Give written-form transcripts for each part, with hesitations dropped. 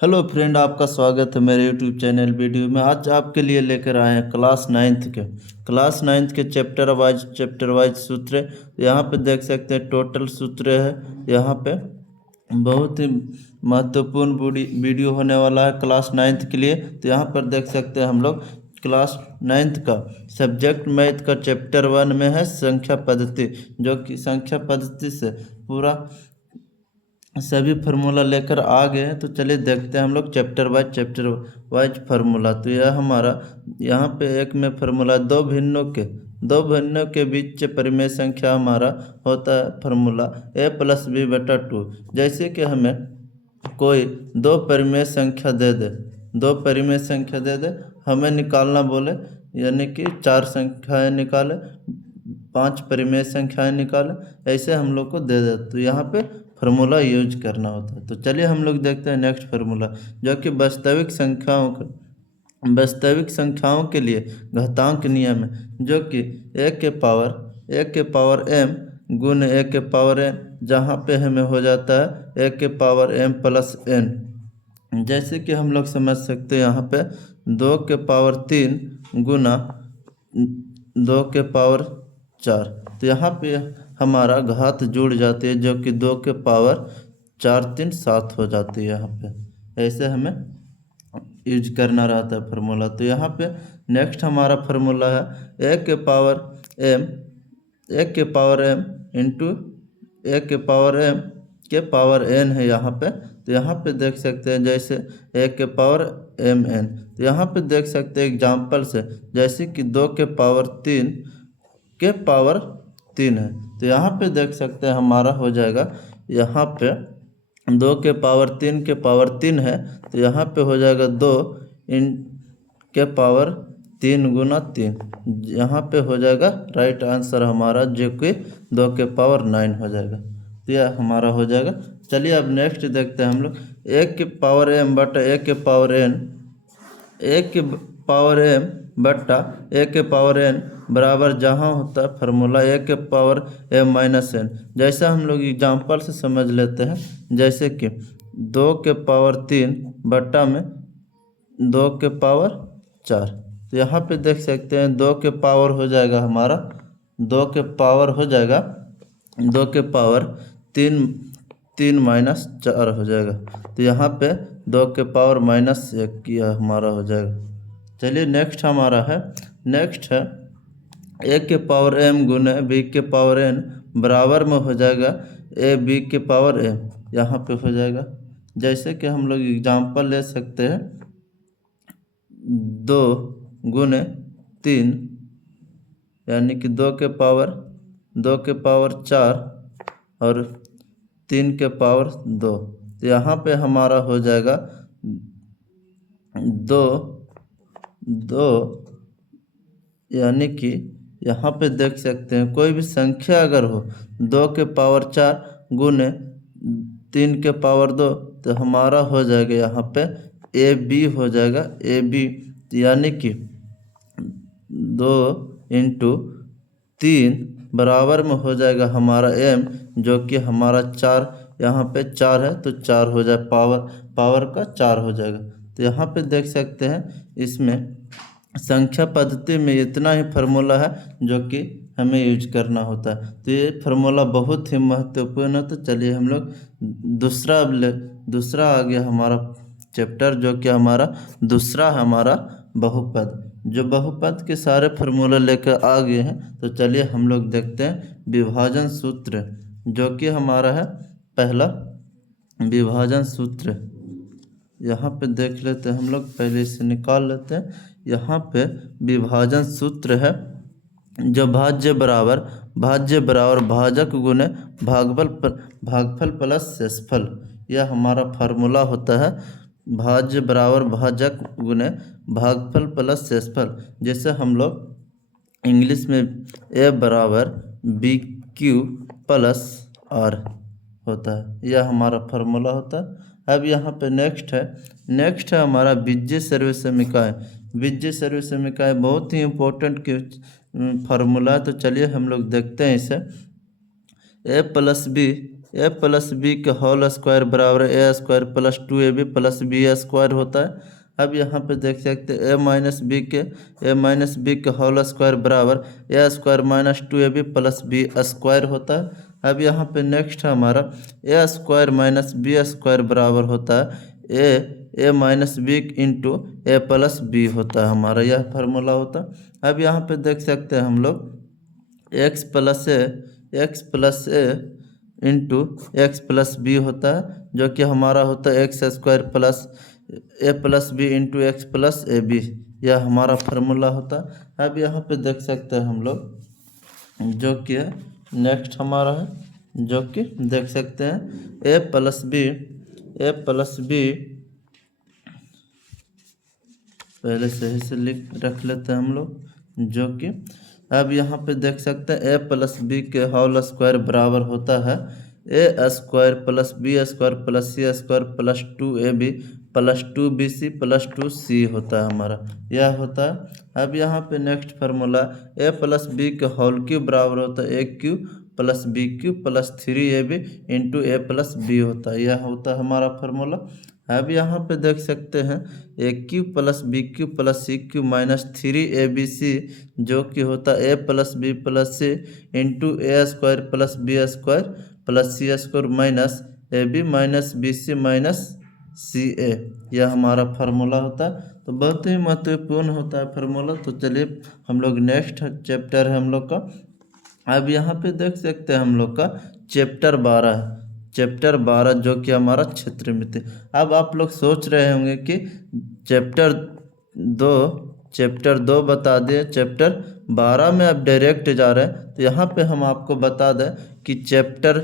Hello friend, आपका स्वागत है मेरे यूट्यूब चैनल वीडियो में। आज आपके लिए लेकर आए हैं क्लास नाइन्थ के चैप्टर वाइज सूत्र। यहाँ पे देख सकते हैं टोटल सूत्र है। यहाँ पे बहुत ही महत्वपूर्ण वीडियो होने वाला है क्लास नाइन्थ के लिए। तो यहाँ पर देख सकते हैं हम लोग क्लास नाइन्थ का सब्जेक्ट मैथ का चैप्टर 1 में है संख्या पद्धति, जो कि संख्या पद्धति से पूरा सभी फार्मूला लेकर आ गए हैं। तो चलिए देखते हैं हम लोग चैप्टर वाइज फार्मूला। तो यह हमारा यहाँ पे एक में फार्मूला दो भिन्नों के बीच परिमेय संख्या हमारा होता है फार्मूला a+b/2। जैसे कि हमें कोई दो परिमेय संख्या दे दे, हमें निकालना बोले, यानी कि 4 संख्याएं निकाले, 5 परिमेय संख्याएं निकाले, ऐसे हम लोग को दे दे। तो यहाँ पे फार्मूला यूज करना होता है। तो चलिए हम लोग देखते हैं नेक्स्ट फार्मूला, जो कि वास्तविक संख्याओं के लिए घातांक नियम है, जो कि a के पावर m गुण a के पावर n, जहाँ पे हमें हो जाता है a के पावर m प्लस n। जैसे कि हम लोग समझ सकते हैं यहाँ पे 2 के पावर 3 गुना 2 के पावर 4। तो यहाँ पे हमारा घात जुड़ जाती है, जो कि 2 के पावर 4 3 7 हो जाती है। यहाँ पे ऐसे हमें यूज करना रहता है फार्मूला। तो यहाँ पे नेक्स्ट हमारा फार्मूला है a के पावर m इंटू a के पावर n है यहाँ पे। तो यहाँ पे देख सकते हैं जैसे a के पावर mn। तो यहाँ पे देख सकते हैं एग्जाम्पल से, जैसे कि 2 के पावर 3 है। तो यहाँ पे देख सकते हैं हमारा हो जाएगा, यहाँ पे 2 के पावर 3 है, तो यहाँ पे हो जाएगा 2 इन के पावर 3 गुना 3। यहाँ पे हो जाएगा राइट आंसर हमारा, जो कि 2 के पावर 9 हो जाएगा। तो यह हमारा हो जाएगा। चलिए अब नेक्स्ट देखते हैं हम लोग a के पावर m बटा a के पावर n, a के पावर m बटा a के पावर n बराबर जहाँ होता है फार्मूला a के पावर m माइनस n। जैसा हम लोग एग्जाम्पल से समझ लेते हैं, जैसे कि 2 के पावर 3 बटा में 2 के पावर 4। तो यहाँ पे देख सकते हैं 2 के पावर हो जाएगा हमारा, 2 के पावर हो जाएगा 2 के पावर 3 माइनस 4 हो जाएगा। तो यहाँ पे 2 के पावर माइनस 1 किया हमारा हो जाएगा। चलिए नेक्स्ट हमारा है, नेक्स्ट है a के पावर m गुना b के पावर n बराबर में हो जाएगा a b के पावर m। यहाँ पे हो जाएगा, जैसे कि हम लोग एग्जाम्पल ले सकते हैं 2 गुने 3, यानी कि 2 के पावर 4 और 3 के पावर 2। तो यहाँ पे हमारा हो जाएगा 2, यानी कि यहाँ पे देख सकते हैं कोई भी संख्या अगर हो 2 के पावर 4 गुने 3 के पावर 2, तो हमारा हो जाएगा यहाँ पे ए बी हो जाएगा, ए बी, यानी कि 2 इंटू 3 बराबर में हो जाएगा हमारा m, जो कि हमारा 4, यहाँ पे 4 है तो 4 हो जाए, पावर का 4 हो जाएगा। तो यहाँ पे देख सकते हैं इसमें संख्या पद्धति में इतना ही फार्मूला है जो कि हमें यूज करना होता है। तो ये फार्मूला बहुत ही महत्वपूर्ण है। तो चलिए हम लोग दूसरा आ गया हमारा चैप्टर, जो कि दूसरा हमारा बहुपद, जो बहुपद के सारे फार्मूला लेकर आ गए हैं। तो चलिए हम लोग देखते हैं विभाजन सूत्र, जो कि हमारा है पहला विभाजन सूत्र। यहाँ पे देख लेते हैं हम लोग, पहले इसे निकाल लेते हैं। यहाँ पे विभाजन सूत्र है, जो भाज्य बराबर भाजक गुने भागफल प्लस शेषफल, यह हमारा फार्मूला होता है। भाज्य बराबर भाजक गुने भागफल प्लस शेषफल, जैसे हम लोग इंग्लिश में a बराबर BQ प्लस R होता है, यह हमारा फार्मूला होता है। अब यहाँ पे नेक्स्ट है हमारा बीजीय सर्वसमीकरण। बीजीय सर्वसमीकरण बहुत ही इम्पोर्टेंट फार्मूला है। तो चलिए हम लोग देखते हैं इसे, a + b A plus B के होल स्क्वायर बराबर A square plus 2ab plus B square होता है। अब यहाँ पे देख सकते हैं ए माइनस बी के होल स्क्वायर बराबर A square minus 2ab plus B square होता है। अब यहाँ पे नेक्स्ट है हमारा A square minus B square बराबर होता है A minus B into A plus B होता है हमारा, यह फार्मूला होता है। अब यहाँ पे देख सकते हैं हम लोग x plus a into x plus B होता है, जो कि हमारा होता है x square plus a plus b into x plus a b, यह हमारा फार्मूला होता है। अब यहाँ पे देख सकते हैं हम लोग जो कि नेक्स्ट हमारा है, जो कि देख सकते हैं ए प्लस बी पहले सही से लिख रख लेते हैं हम लोग, जो कि अब यहाँ पे देख सकते हैं ए प्लस बी के होल स्क्वायर बराबर होता है A square plus B square plus C square plus 2ab plus 2bc plus 2c होता है हमारा, यह होता है। अब यहाँ पे next formula A plus B के होल क्यूब बराबर होता है A cube plus B cube plus 3ab into A plus B होता है, यह होता है हमारा फार्मूला। अब यहाँ पे देख सकते हैं A cube plus B cube plus C cube minus 3abc, जो कि होता है A plus B plus C into A square plus B square plus C square minus A B minus B C minus C A, यह हमारा formula होता है। तो बहुत ही महत्वपूर्ण होता है फार्मूला। तो चलिए हम लोग नेक्स्ट चैप्टर है हम लोग का, अब यहाँ पे देख सकते हैं हम लोग का चैप्टर 12 है, चैप्टर 12 जो कि हमारा क्षेत्रमिति। अब आप लोग सोच रहे होंगे कि चैप्टर दो बता दिए, चैप्टर 12 में अब डायरेक्ट जा रहे हैं। तो यहाँ पे हम आपको बता दें कि चैप्टर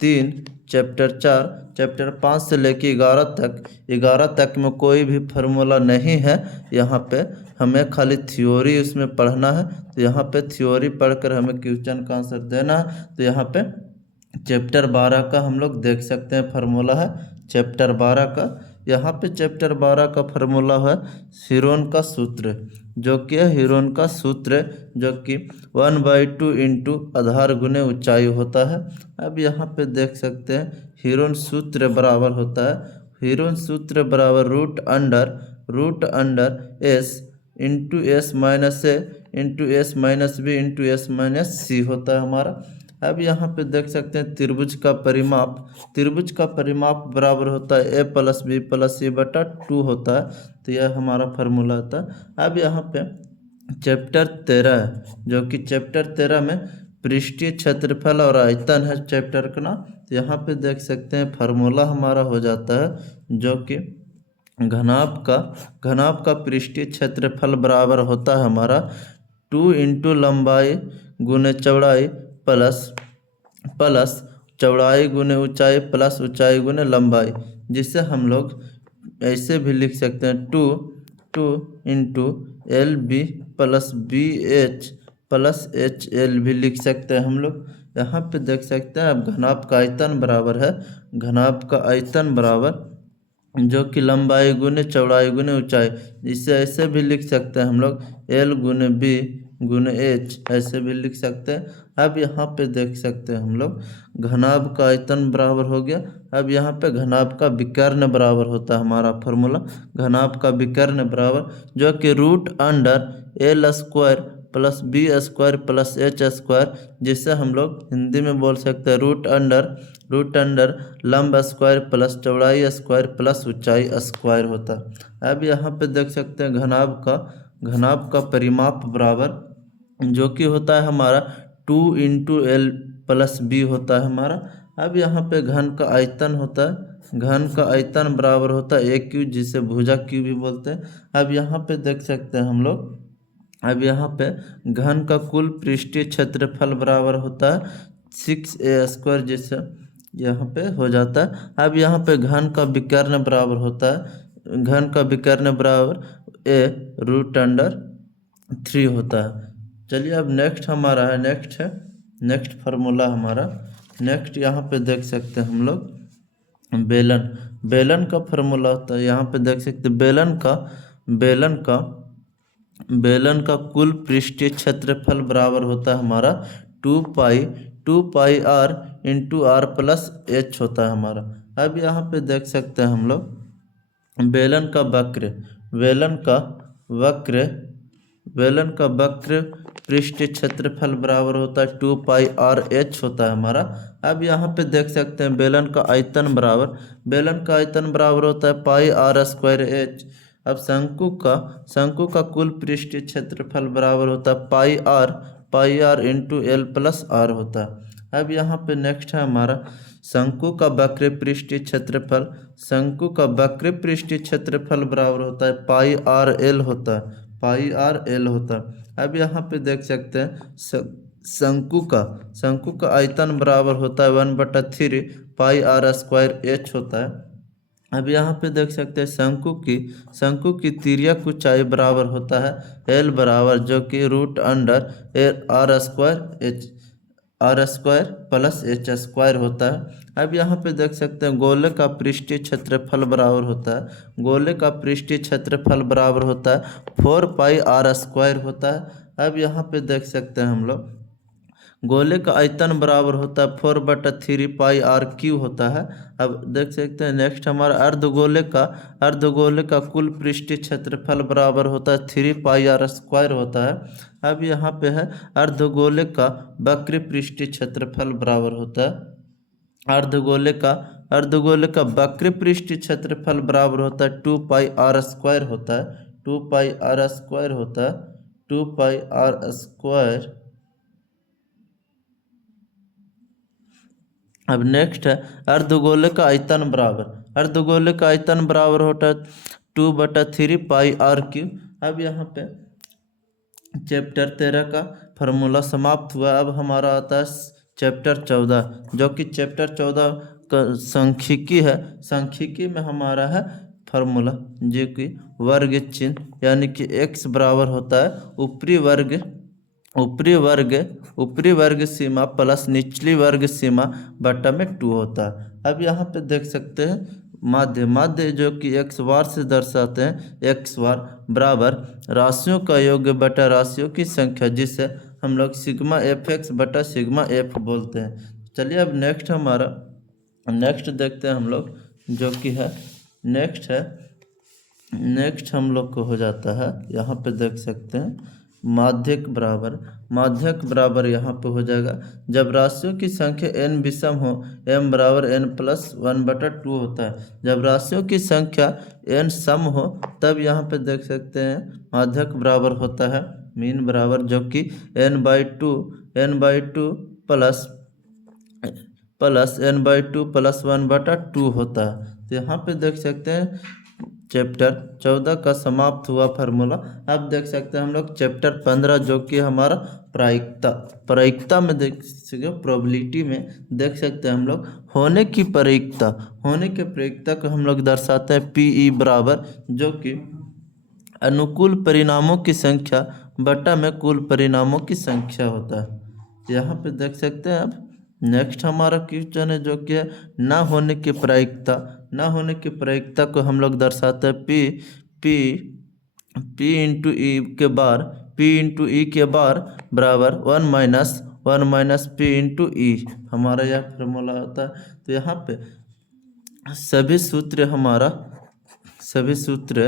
3, चैप्टर 4, चैप्टर 5 से लेके 11 तक में कोई भी फार्मूला नहीं है। यहाँ पे हमें खाली थ्योरी उसमें पढ़ना है। तो यहाँ पे थ्योरी पढ़कर हमें क्वेश्चन का आंसर देना है। तो यहाँ पे चैप्टर 12 का हम लोग देख सकते हैं फार्मूला है चैप्टर 12 का। यहाँ पे चैप्टर 12 का फार्मूला है हीरोन का सूत्र, जो कि है हीरोन का सूत्र, जो कि 1/2 इंटू आधार गुने ऊंचाई होता है। अब यहाँ पे देख सकते हैं हीरोन सूत्र बराबर होता है, हीरोन सूत्र बराबर root under S into S minus A into S minus B into S minus C होता है हमारा। अब यहाँ पे देख सकते हैं त्रिभुज का परिमाप बराबर होता है ए प्लस बी प्लस सी बटा 2 होता है। तो यह हमारा फार्मूला होता है। अब यहाँ पे चैप्टर 13 है, जो कि चैप्टर 13 में पृष्ठीय क्षेत्रफल और आयतन है चैप्टर का नाम। तो यहाँ पे देख सकते हैं फार्मूला हमारा हो जाता है, जो कि घनाभ का पृष्ठीय क्षेत्रफल बराबर होता है हमारा 2 इंटू लंबाई गुने चौड़ाई प्लस चौड़ाई गुने ऊंचाई प्लस ऊंचाई गुने लंबाई, जिसे हम लोग ऐसे भी लिख सकते हैं 2 into l b plus b h plus h l भी लिख सकते हैं हम लोग। यहाँ पे देख सकते हैं अब घनाभ का आयतन बराबर जो कि लंबाई गुने चौड़ाई गुने ऊंचाई, इसे ऐसे भी लिख सकते हैं हम लोग एल गुने बी गुने एच, ऐसे भी लिख सकते हैं। अब यहाँ पे देख सकते हैं हम लोग घनाभ का आयतन बराबर हो गया। अब यहाँ पे घनाभ का विकर्ण बराबर होता है हमारा फार्मूला, घनाभ का विकर्ण बराबर जो कि root under l square plus B square plus h square, जिसे हम लोग हिंदी में बोल सकते हैं रूट अंडर लंब स्क्वायर प्लस चौड़ाई स्क्वायर प्लस ऊंचाई स्क्वायर होता है। अब यहाँ पे देख सकते हैं घनाभ का परिमाप बराबर जो कि होता है हमारा 2 इंटू एल प्लस बी होता है हमारा। अब यहाँ पे घन का आयतन होता है, घन का आयतन बराबर होता है ए क्यू, जिसे भुजा क्यू भी बोलते हैं। अब यहाँ पे देख सकते हैं हम लोग, अब यहाँ पे घन का कुल पृष्ठीय क्षेत्रफल बराबर होता है 6a स्क्वायर, जिसे यहाँ पे हो जाता है। अब यहाँ पे घन का विकर्ण बराबर होता है, घन का विकर्ण बराबर ए रूट अंडर 3 होता है। चलिए अब नेक्स्ट हमारा है नेक्स्ट फार्मूला हमारा नेक्स्ट यहाँ पे देख सकते हैं हम लोग बेलन का फार्मूला होता है। यहाँ पे देख सकते हैं बेलन का कुल पृष्ठीय क्षेत्रफल बराबर होता है हमारा 2 2πr into are plus H होता है हमारा। अब यहाँ पे देख सकते हैं हम लोग बेलन का वक्र पृष्ठीय क्षेत्रफल बराबर होता है 2πr(h) होता है हमारा। अब यहाँ पे देख सकते हैं बेलन का आयतन बराबर होता है πr²h। अब शंकु का कुल पृष्ठीय क्षेत्रफल बराबर होता है pi R into L plus R होता है। अब यहाँ पे नेक्स्ट है हमारा शंकु का वक्र पृष्ठीय क्षेत्रफल बराबर होता है पाई आर एल होता है। अब यहाँ पे देख सकते हैं शंकु का आयतन बराबर होता है 1/3 πr² होता है। अब यहाँ पे देख सकते हैं शंकु की तिर्यक ऊंचाई बराबर होता है एल बराबर जो कि r² प्लस h² होता है। अब यहाँ पे देख सकते हैं गोले का पृष्ठीय क्षेत्रफल बराबर होता है 4πr² होता है। अब यहाँ पे देख सकते हैं हम लोग गोले का आयतन बराबर होता है 4/3 πr³ होता है। अब देख सकते हैं नेक्स्ट हमारा अर्धगोले का कुल पृष्ठीय क्षेत्रफल बराबर होता है 3πr² होता है। अब यहाँ पे है अर्धगोले का वक्र पृष्ठीय क्षेत्रफल बराबर होता है अर्धगोले का वक्र पृष्ठीय क्षेत्रफल बराबर होता है 2πr² होता है 2πr²। अब नेक्स्ट है अर्धगोले का आयतन बराबर होता है 2/3 πr³। अब यहाँ पे चैप्टर 13 का फार्मूला समाप्त हुआ। अब हमारा आता है चैप्टर 14 जो कि चैप्टर 14 का सांख्यिकी में हमारा है फार्मूला जो कि वर्ग चिन्ह यानी कि x बराबर होता है ऊपरी वर्ग सीमा प्लस निचली वर्ग सीमा बटा में 2 होता है। अब यहाँ पे देख सकते हैं माध्य जो कि x बार से दर्शाते हैं x बार बराबर राशियों का योग बटा राशियों की संख्या जिसे हम लोग सिग्मा fx बटा सिग्मा f बोलते हैं। चलिए अब नेक्स्ट देखते हैं हम लोग जो कि है नेक्स्ट हम लोग को हो जाता है यहाँ पे देख सकते हैं माध्यक बराबर यहाँ पे हो जाएगा जब राशियों की संख्या n विषम हो m बराबर n प्लस 1/2 होता है। जब राशियों की संख्या n सम हो तब यहाँ पे देख सकते हैं माध्यक बराबर होता है मीन बराबर जो कि n/2 प्लस n/2 प्लस 1/2 होता है। तो यहाँ पे देख सकते हैं चैप्टर 14 का समाप्त हुआ फार्मूला। अब देख सकते हैं हम लोग चैप्टर 15 जो कि हमारा प्रायिकता में देख सकते प्रोबेबिलिटी में देख सकते हैं हम लोग होने की प्रायिकता को हम लोग दर्शाते हैं PE बराबर जो कि अनुकूल परिणामों की संख्या बटा में कुल परिणामों की संख्या होता है। यहाँ पे देख सकते हैं। अब नेक्स्ट हमारा क्वेश्चन है जो कि है ना होने की प्रायिकता को हम लोग दर्शाते हैं P इंटू ई के बार बराबर 1 - P इंटू ई हमारा यह फार्मूला होता है। तो यहाँ पे सभी सूत्र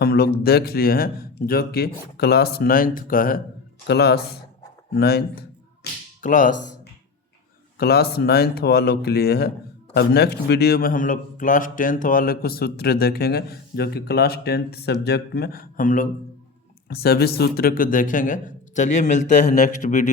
हम लोग देख लिए हैं जो कि क्लास 9th का है क्लास 9th वालों के लिए है। अब नेक्स्ट वीडियो में हम लोग क्लास 10th वाले को सूत्र देखेंगे जो कि क्लास 10th सब्जेक्ट में हम लोग सभी सूत्र को देखेंगे। चलिए मिलते हैं नेक्स्ट वीडियो।